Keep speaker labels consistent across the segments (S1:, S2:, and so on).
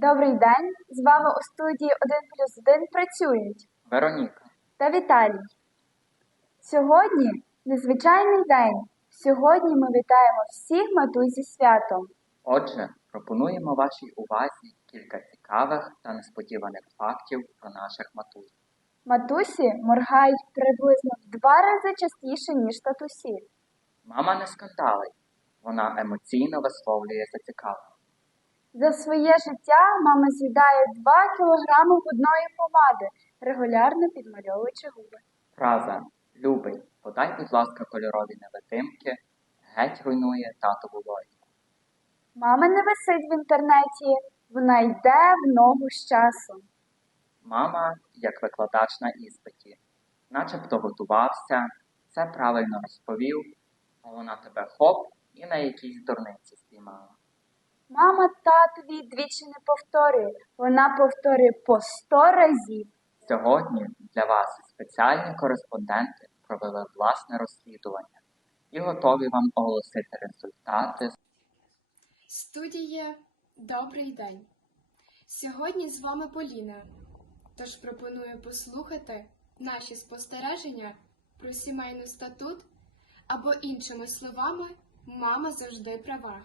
S1: Добрий день! З вами у студії 1+1 працюють
S2: Вероніка.
S1: та Віталій. Сьогодні незвичайний день. Сьогодні ми вітаємо всіх матусь зі святом.
S2: Отже, пропонуємо вашій увазі кілька цікавих та несподіваних фактів про наших матусь.
S1: Матусі моргають приблизно в 2 рази частіше, ніж татусі.
S2: Мама не скандалить, вона емоційно висловлює зацікавлення.
S1: За своє життя мама з'їдає 2 кілограми губної помади, регулярно підмальовуючи губи.
S2: Фраза «Любий, подай, будь ласка, кольорові невидимки» геть руйнує татову логіку.
S1: Мама не висить в інтернеті, вона йде в ногу з часом.
S2: Мама, як викладач на іспиті, начебто готувався, все правильно розповів, а вона тебе хоп і на якійсь дурниці спіймала.
S1: Мама татові двічі не повторює, вона повторює по 100 разів.
S2: Сьогодні для вас спеціальні кореспонденти провели власне розслідування і готові вам оголосити результати.
S3: Студія «Добрий день». Сьогодні з вами Поліна, тож пропоную послухати наші спостереження про сімейний статут, або іншими словами «Мама завжди права».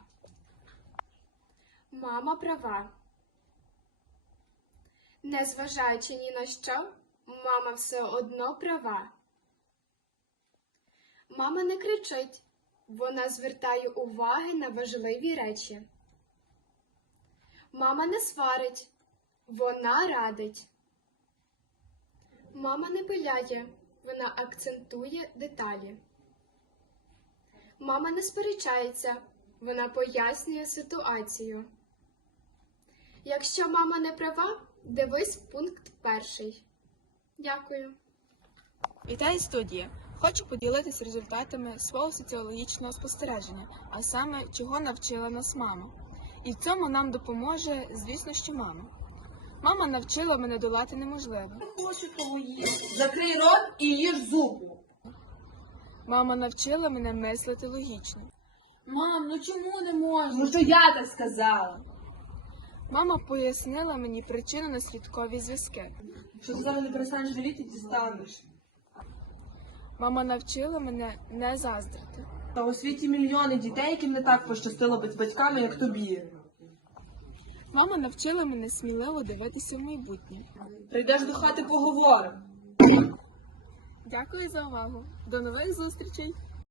S3: Мама права. Незважаючи ні на що, мама все одно права. Мама не кричить, вона звертає уваги на важливі речі. Мама не сварить, вона радить. Мама не пиляє, вона акцентує деталі. Мама не сперечається, вона пояснює ситуацію. Якщо мама не права, дивись пункт 1. Дякую.
S4: Вітаю, студія! Хочу поділитися результатами свого соціологічного спостереження, а саме, чого навчила нас мама. І в цьому нам допоможе, звісно, що мама. Мама навчила мене долати неможливе.
S5: Хочу того їсти. Закрий рот і їж зупу.
S4: Мама навчила мене мислити логічно.
S5: Мам, ну чому не можна? Ну, що я так сказала.
S4: Мама пояснила мені причинно-наслідкові зв'язки.
S5: Що ти зараз не перестанеш жаліти, дістанеш.
S4: Мама навчила мене не заздрити.
S5: Та у світі мільйони дітей, яким не так пощастило бути з батьками, як тобі.
S4: Мама навчила мене сміливо дивитися в майбутнє.
S5: Прийдеш до хати, поговоримо.
S4: Дякую за увагу. До нових зустрічей!